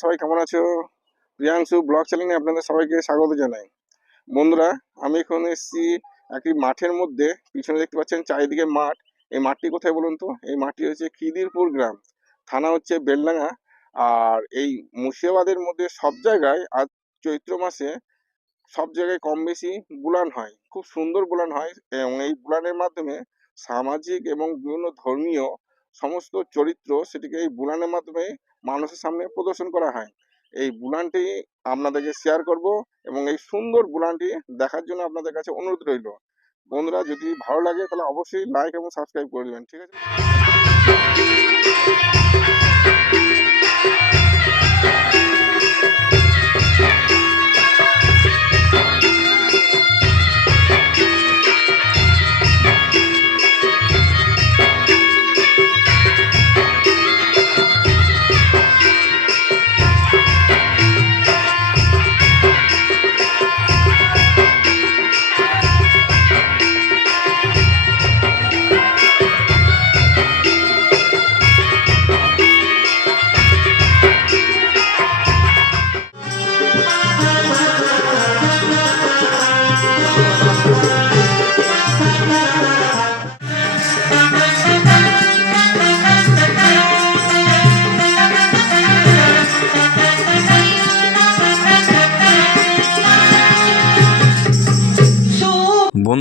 সবাই কেমন আছো? প্রিয়াংশু ব্লগ চ্যানেলে আপনাদের সবাইকে স্বাগত জানাই। বন্ধুরা, আমি এখন এসেছি একটি মাঠের মধ্যে। পিছনে দেখতে পাচ্ছেন চারিদিকে মাঠ। এই মাঠটি কোথায় বলুন তো? এই মাঠটি হচ্ছে খিদিরপুর গ্রাম। থানা হচ্ছে বেলডাঙ্গা। আর এই মুর্শিদাবাদের মধ্যে সব জায়গায় আজ চৈত্র মাসে সব জায়গায় কম বেশি বুলান হয়। খুব সুন্দর বুলান হয় এবং এই বুলানের মাধ্যমে সামাজিক এবং বিভিন্ন ধর্মীয় সমস্ত চরিত্র সেটিকে এই বুলানের মাধ্যমে মানুষের সামনে প্রদর্শন করা হয়। এই বুলানটি আপনাদেরকে শেয়ার করব এবং এই সুন্দর বুলানটি দেখার জন্য আপনাদের কাছে অনুরোধ রইল। বন্ধুরা, যদি ভালো লাগে তাহলে অবশ্যই লাইক এবং সাবস্ক্রাইব করে দেবেন, ঠিক আছে?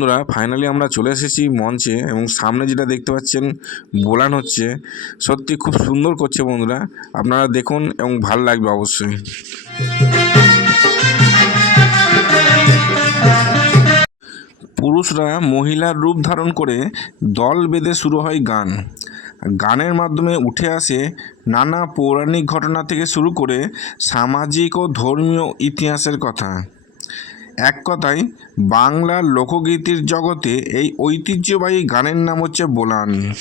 বন্ধুরা ফাইনালি আমরা চলে এসেছি মঞ্চে এবং সামনে যেটা দেখতে পাচ্ছেন, বোলান হচ্ছে। সত্যি খুব সুন্দর করছে বন্ধুরা। আপনারা দেখুন এবং ভালো লাগবে অবশ্যই। পুরুষরা মহিলার রূপ ধারণ করে দল বেঁধে শুরু হয় গান। গানের মাধ্যমে উঠে আসে নানা পৌরাণিক ঘটনা থেকে শুরু করে সামাজিক ও ধর্মীয় ইতিহাসের কথা। এক কথায়, বাংলার লোকগীতির জগতে এই ঐতিহ্যবাহী গানের নাম হচ্ছে বোলান।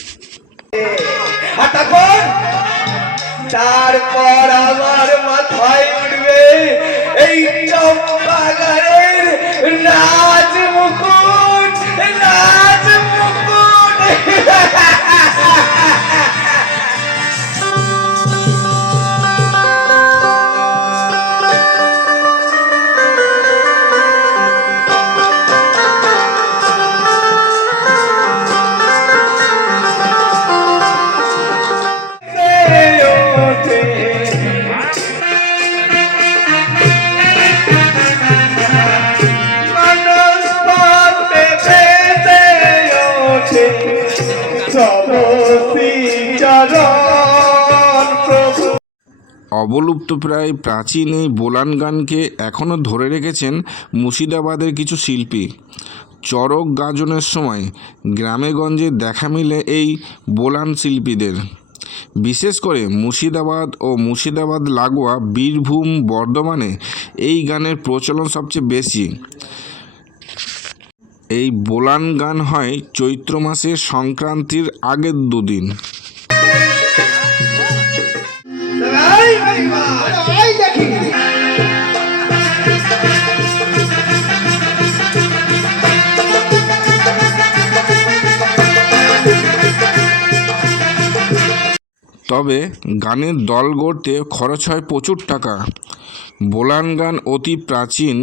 তারপর? আমার মাথায় উঠবে এই চম্পাগারের নাচ মুকুট নাচ মুকুট। প্রভু অবলুপ্তপ্রায় প্রাচীন এই বোলান গানকে এখনও ধরে রেখেছেন মুর্শিদাবাদের কিছু শিল্পী। চরক গাজনের সময় গ্রামেগঞ্জে দেখা মিলে এই বোলান শিল্পীদের। বিশেষ করে মুর্শিদাবাদ ও মুর্শিদাবাদ লাগোয়া বীরভূম বর্ধমানে এই গানের প্রচলন সবচেয়ে বেশি। এই বোলান গান হয় চৈত্র মাসের সংক্রান্তির আগের দুদিন। তবে গানের দল গড়তে খরচ হয় প্রচুর টাকা। বোলান গান অতি প্রাচীন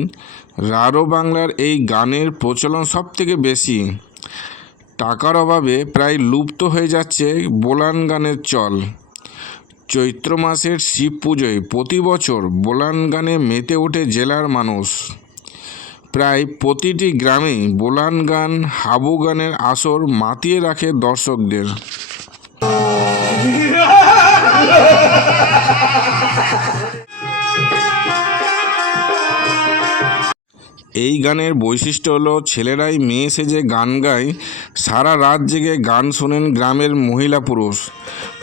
রারো বাংলার এই গানের প্রচলন সব থেকে বেশি। টাকার অভাবে প্রায় লুপ্ত হয়ে যাচ্ছে বোলান গানের চল। চৈত্র মাসের শিব পুজোয় প্রতি বছর বোলান গানে মেতে ওঠে জেলার মানুষ। প্রায় প্রতিটি গ্রামেই বোলান গান, হাবু গানের আসর মাতিয়ে রাখে দর্শকদের। এই গানের বৈশিষ্ট্য হলো ছেলেরাই মেয়ে সেজে গান গায়, সারা রাত জেগে গান শোনেন গ্রামের মহিলা পুরুষ।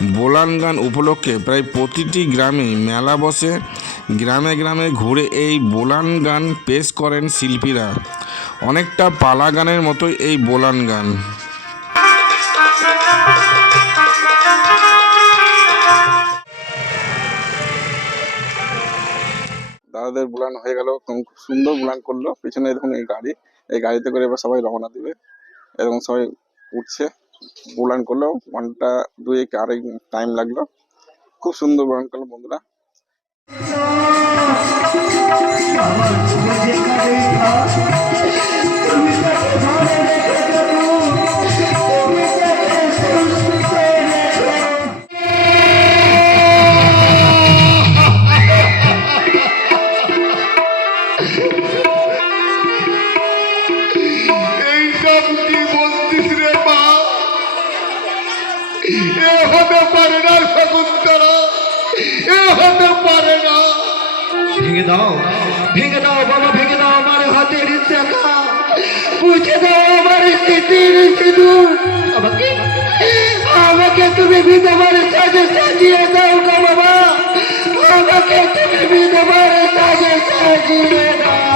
বোলান গান উপলক্ষে প্রায় প্রতিটি গ্রামে মেলা বসে। গ্রামে গ্রামে ঘুরে এই বোলান গান পেশ করেন শিল্পীরা। অনেকটা পালা গানের মতোই এই বোলান গান। তাদের বুলান হয়ে গেল, খুব সুন্দর বুলান করল। পিছনে এরকম এই গাড়ি, এই গাড়িতে করে এবার সবাই রওনা দিবে এরকম সবাই উঠছে বুলান করল। ঘণ্টা দুই এক আরেক টাইম লাগল। খুব সুন্দর বুলান করল বন্ধুরা। আমার দাও ভেঙে দাও বাবা ভেঙে দাও আমার হাতের চাকা বুঝে দাও আমার স্মৃতির সিঁদুর আমাকে আমাকে তুমি বিধবার সাজে সাজিয়ে দাও গো বাবা আমাকে তুমি বিধবার সাজে সাজিয়ে দাও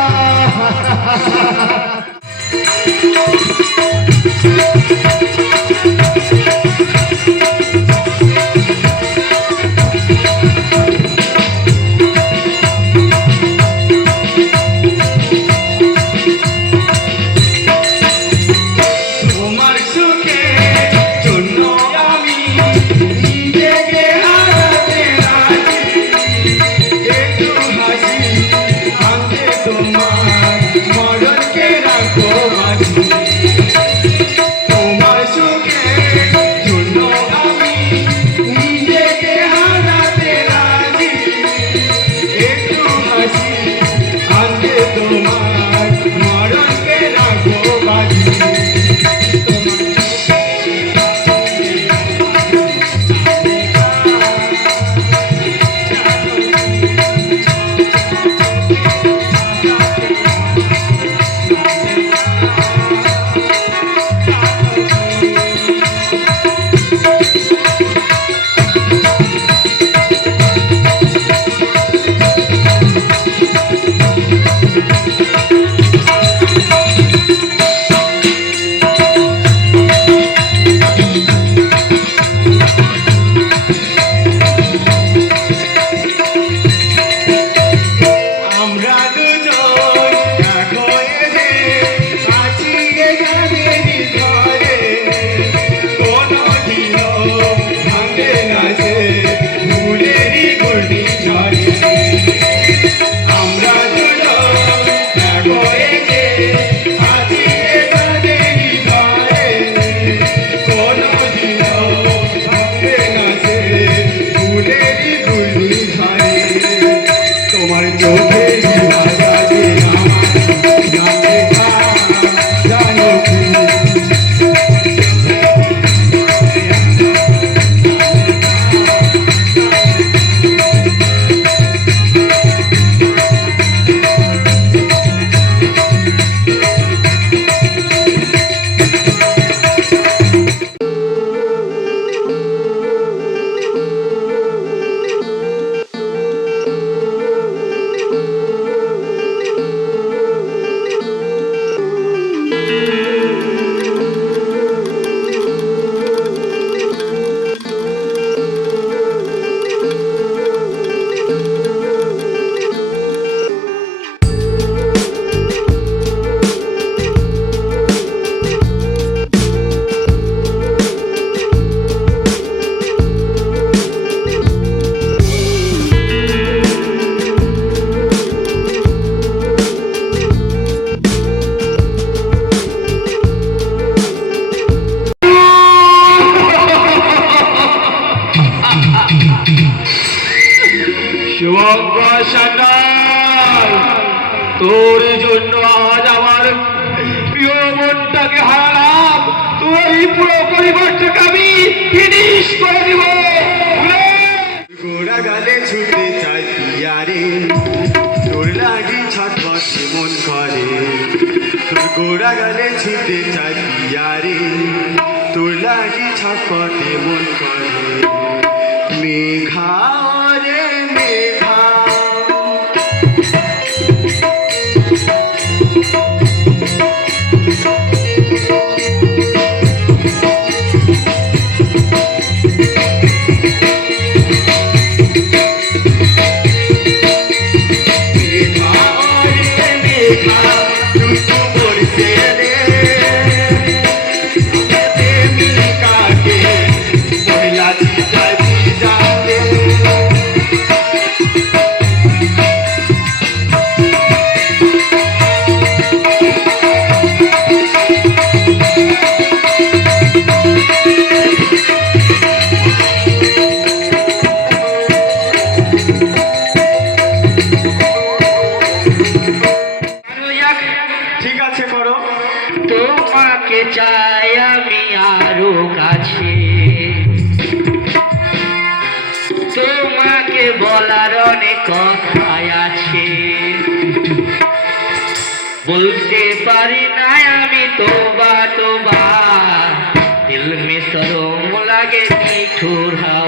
লাগালে ছিটে চাকিয়ারে তোর লাগি ছাপটে মন করে। মেঘা você é পারি না আমি তোবা তোবা। দিল মে সরম লাগে মিঠুর হাওয়া।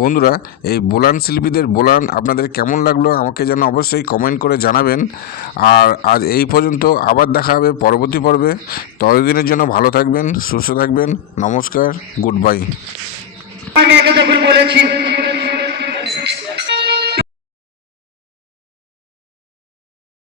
বন্ধুরা, এই বোলান শিল্পীদের বোলান আপনাদের কেমন লাগল আমাকে যেন অবশ্যই কমেন্ট করে জানাবেন। আর আজ এই পর্যন্ত আবার দেখা হবে পরবর্তী পর্বে। ততদিনের জন্য ভালো থাকবেন, সুস্থ থাকবেন, নমস্কার গুড বাই আমি একটা বলেছি